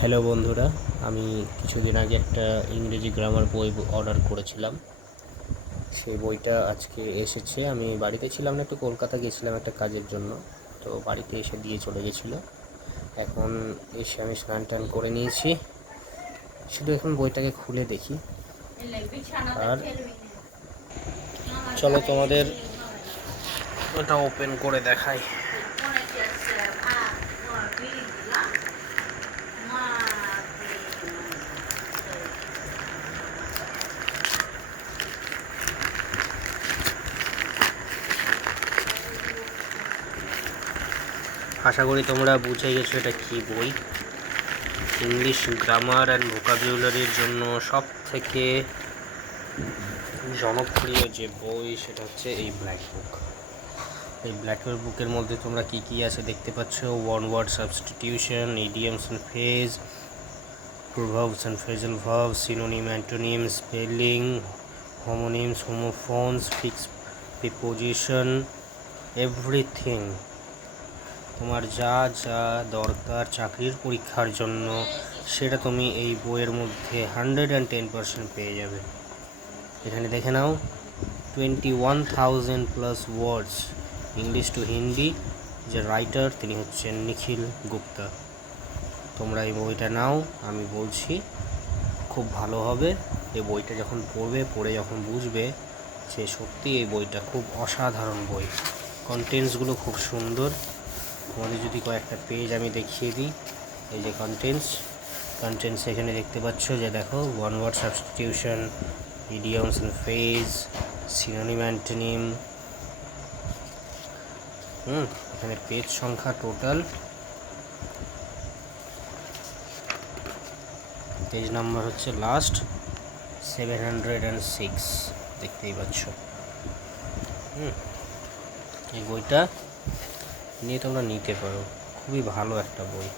Hello বন্ধুরা, আমি কিছুদিন আগে একটা ইংরেজি গ্রামার বই অর্ডার করেছিলাম। সেই বইটা আজকে এসেছে। আমি বাড়িতে ছিলাম না, একটু কলকাতা গিয়েছিলাম একটা কাজের জন্য, তো বাড়িতে এসে দিয়ে চলে গেছিলো। এখন এসে আমি স্নান টান করে নিয়েছি, শুধু এখন বইটাকে খুলে দেখি। আর চলো তোমাদের ওটা ওপেন করে দেখাই। আশা করি তোমরা বুঝে গেছো এটা কী বই। ইংলিশ গ্রামার অ্যান্ড ভোকাবুলারির জন্য সব থেকে জনপ্রিয় যে বই সেটা হচ্ছে এই ব্ল্যাক বুক। এই ব্ল্যাক বুকের মধ্যে তোমরা কী কী আছে দেখতে পাচ্ছ: one word substitution, idioms and phrase, proverbs and phrasal verbs, synonym, antonym, spelling, homonyms, homophones, fixed preposition, everything. তোমার যা যা দরকার চাকরির পরীক্ষার জন্য সেটা তুমি এই বইয়ের মধ্যে 110% পেয়ে যাবে। এখানে দেখে নাও, 21,000+ ওয়ার্ডস, ইংলিশ টু হিন্দি। যে রাইটার তিনি হচ্ছেন নিখিল গুপ্তা। তোমরা এই বইটা নাও, আমি বলছি খুব ভালো হবে। এই বইটা যখন পড়ে যখন বুঝবে যে সত্যি এই বইটা খুব অসাধারণ বই। কন্টেন্টসগুলো খুব সুন্দর। তোমাদের যদি কয়েকটা পেজ আমি দেখিয়ে দিই, এই যে কন্টেন্টস এখানে দেখতে পাচ্ছ, যে দেখো, one word substitution, idioms and phrase, synonym, antonym. এখানে পেজ সংখ্যা টোটাল, পেজ নাম্বার হচ্ছে লাস্ট 706, দেখতেই পাচ্ছ। এই বইটা নিয়ে তোমরা নিতে পারো, খুবই ভালো একটা বই।